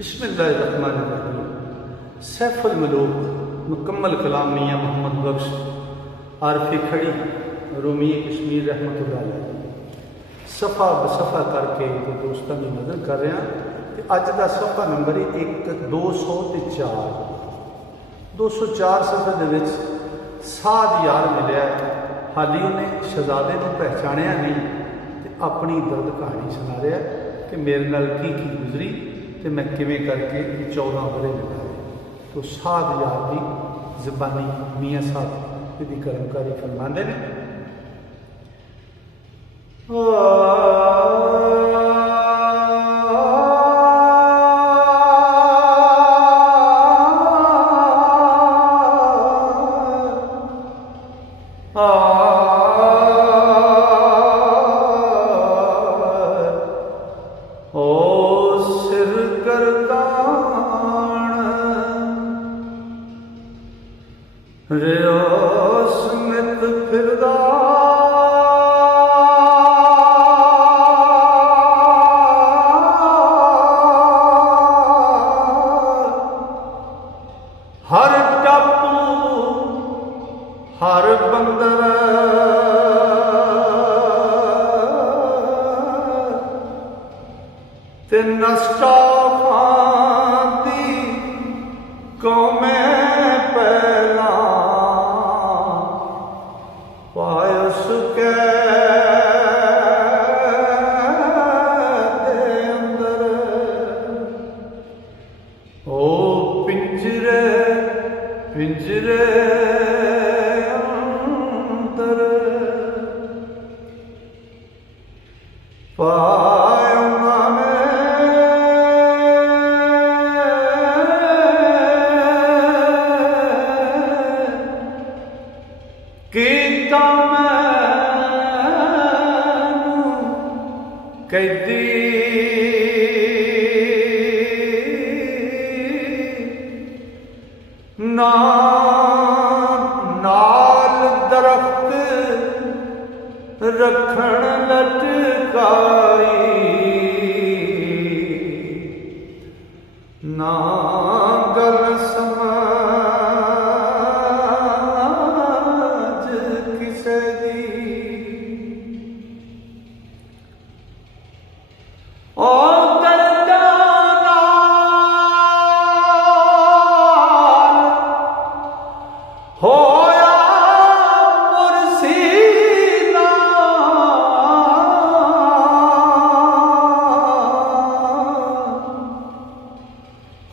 बिस्मिल्लाहिर्रहमानिर्रहीम। सैफुल मलूक मुकम्मल कलाम मियाँ मोहम्मद बख्श आरफी खड़ी रूमी कश्मीर रहमतुल्लाह अलैह सफ़ा बसफ़ा करके तो दोस्तों की नज़र कर रहे हैं कि अज का सफ़ा नंबर ही 204 सफ़े के साध यार मिले हाली उन्हें शहजादे को पहचानिया नहीं तो अपनी दर्द कहानी सुना रहा कि मेरे नाल की गुजरी तो मैं किमें करके 14 बरे लगाए। तो साध यार की ज़बानी मियाँ साहब इसकी कर्मकारी फरमाते हैं। स्मित फिरदा हर टापू हर बंदर ते नष्टा फांदी कौमें पहला पायस के अंदर ओ पिंजरे पिंजरे अंदर कीता मैनू कैदी ना नाल दरख्त रखण लटकाई ना गल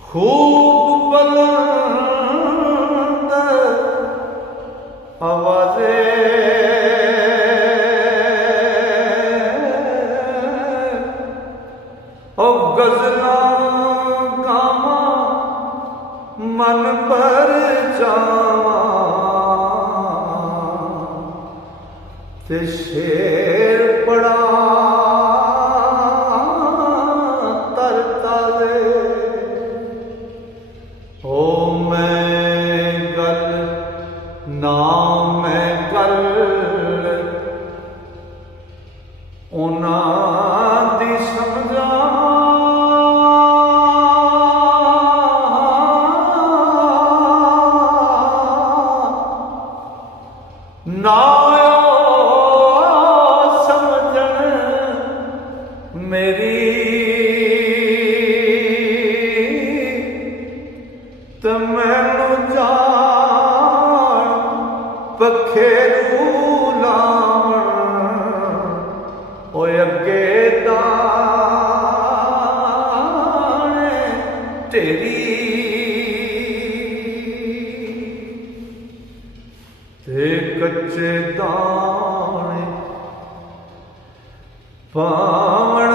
खूब बुलंद आवाज़े ओ गज़ला गावा मन पर जावा ते शेर पड़ा तरताले ओ मैं गल ना मैं गल उना दी समझा ना समझन मेरी तो मैनू जान पखेरू लावण ओ अगे दाने तेरी ते कच्चे दाने पावण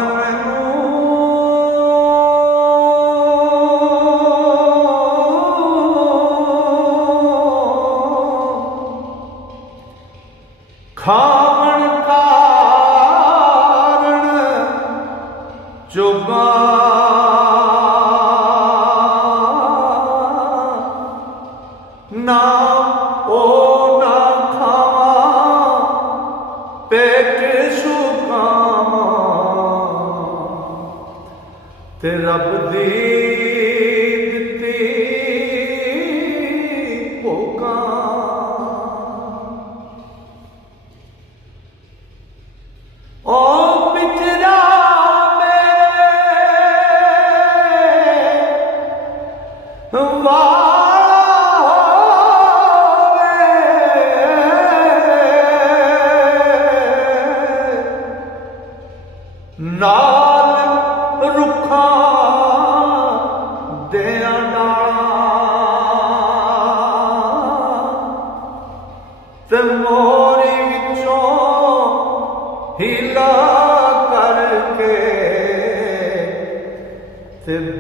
खावण कारण जोगा ना ओ ना खावा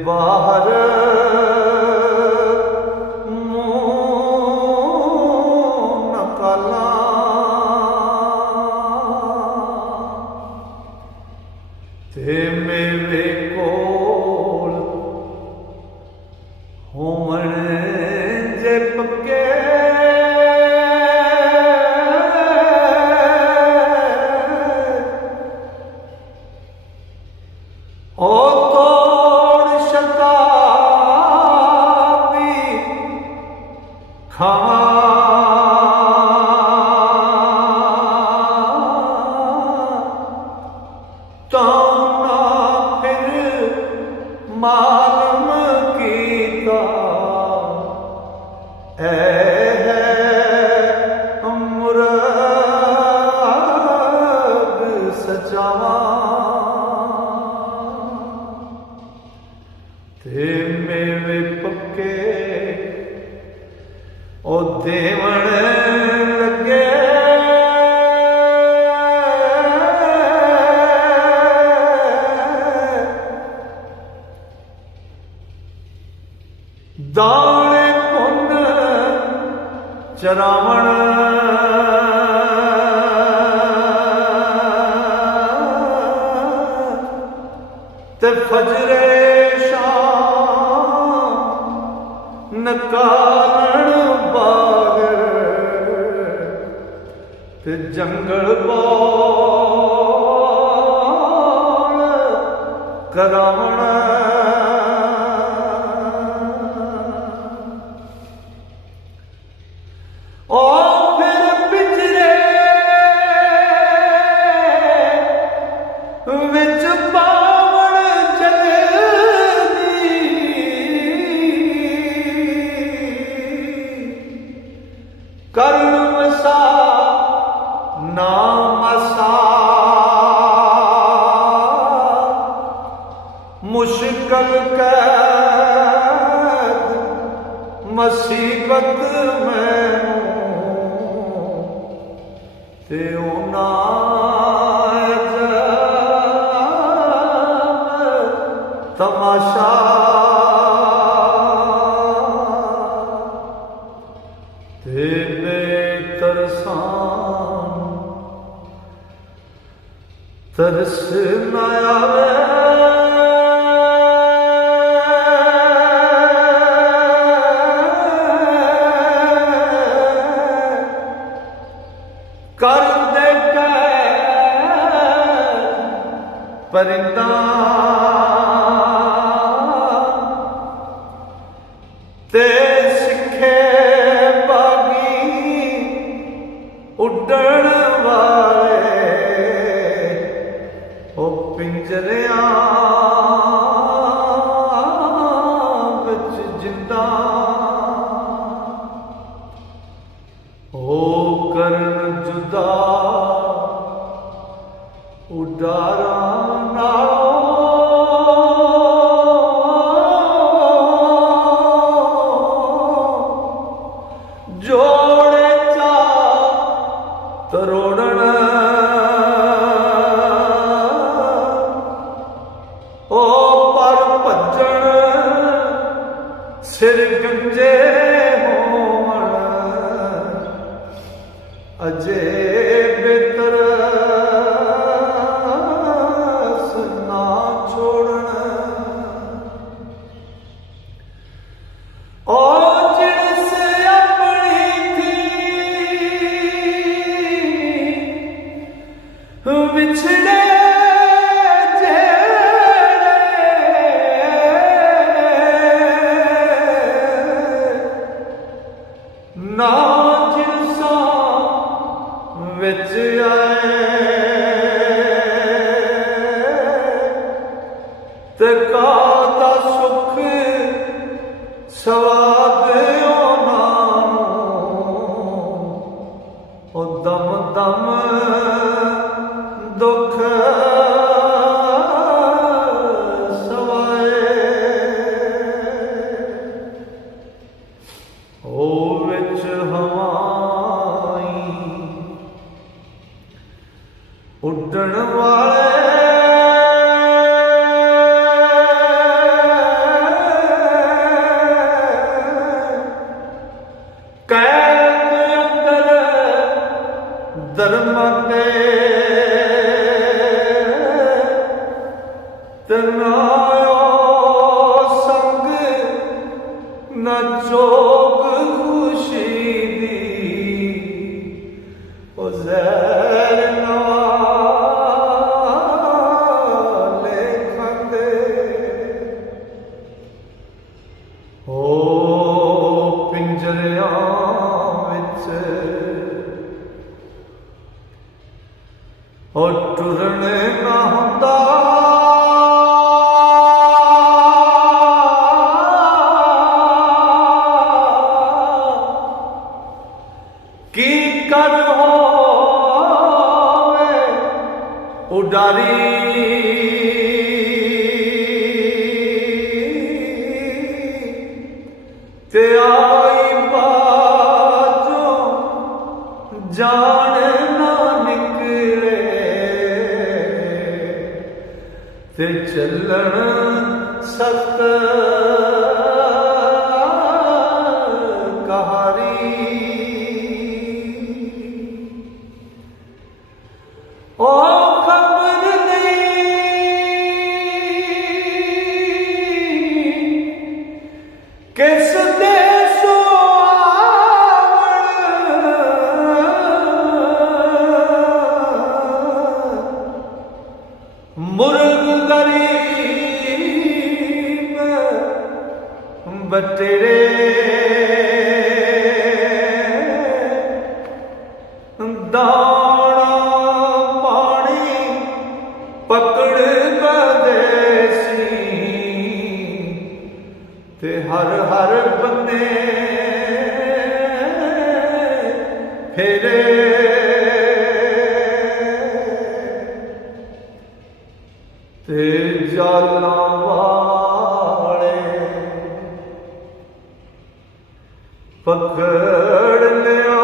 बाहर मूंह न काला ते मेरे कोल होवन जे पक्के ओ तोड़ शताबी खां तो ना फिर मालूम कीता ऐ मुराद सजावा ते मेवे पक्के ओ देवण लगे दाने पुन चरावण ते फजरे नकारण बागर ते जंगल बाल करावण ओ फिर पिंजरे विच पावण जल्दी करुण मसा नामसा मुश्किल कैद मुसीबत में ते ओना तमाशा ते बेतरसान तरस न आवे कर दे परिंदा ते सिखे बागी उड्डण वाले ओ पिंजरियां विच जिंदा ओ करन जुदा उडारा जोड़े चा तरोड़न ओ पर भजन सिर गंजे होवन अजे बेतरस ना छोड़न ओ जिनसे अपनी थी बिछड़े न चोक खुशी दी ओ ज़हर नाले खाते ओ पिंजरियां विच ओ टुरने ना हुंदा की कर होवे उडारी ते आई बाजों जान ना निकले ते चलन सख्त कहारी ओ खबर नहीं किस देशो मुर्ग गरीब बटेरे दाना पानी पकड़ बदेसी ते हर हर बंदे फेरे ते जाला वाले पकड़ लिया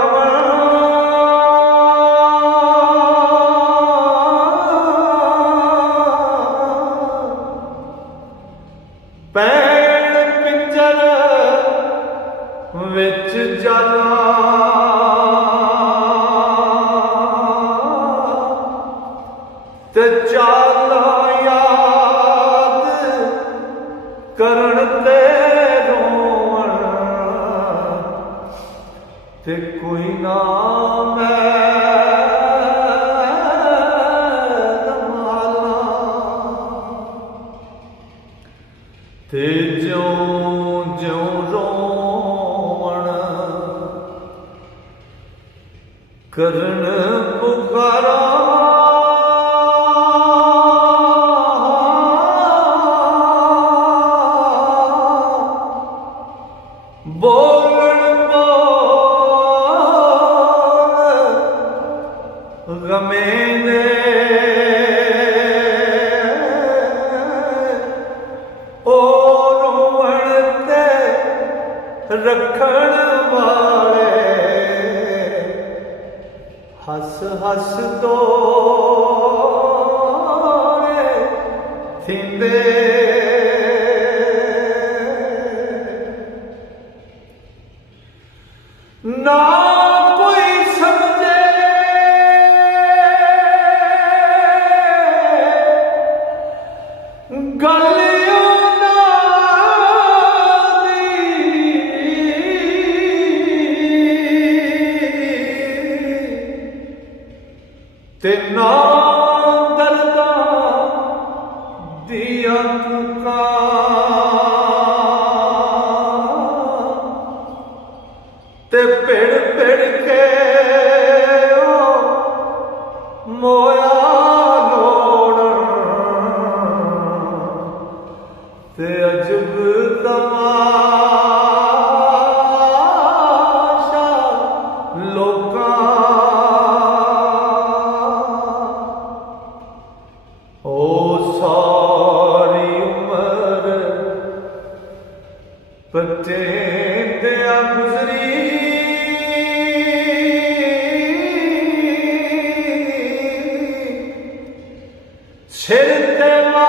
पैण पिंजर विच जाला ते चाला याद करन ते रोवण ते कोई ना मैं ते ज्यों ज्यों रोवण करन पुकारा बोलन बोल गमे ने रखण वाले हस हस दो थिंदे ना कोई समझे गलियों ते ना दर्दा दिया तुका ते पिड़ पिड़ के मोया लोड़ ते अजब तमाशा लोका ओ सारी उम्र बच्चे दिया गुजरी सिर ते वाल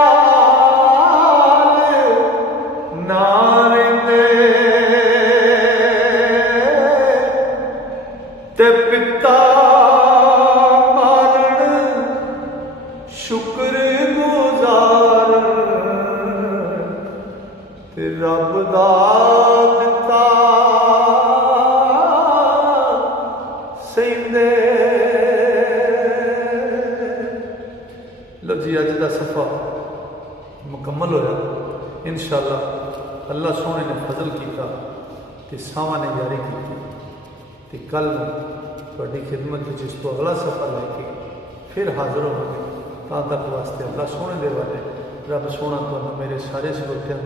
नारे ते पिता शुक्र गुजार तेरा रब दा दिता सहिंदे। लो जी अज का सफ़ा मुकम्मल होया। इंशाअल्लाह अल्लाह सोने ने फजल किया तो सावा ने जारी की। कल थोड़ी खिदमत में जिस तो अगला सफ़ा लैके फिर हाजिर होंगे। तां तक वास्ते अल्लाह सोने दे वाले रब सोना तो मेरे सारे सरोतियां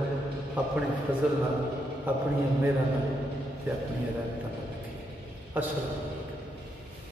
अपने फजल नाल, अपनी मेहर नाल ते अपनी रहमत नाल रखे। अस्सलाम।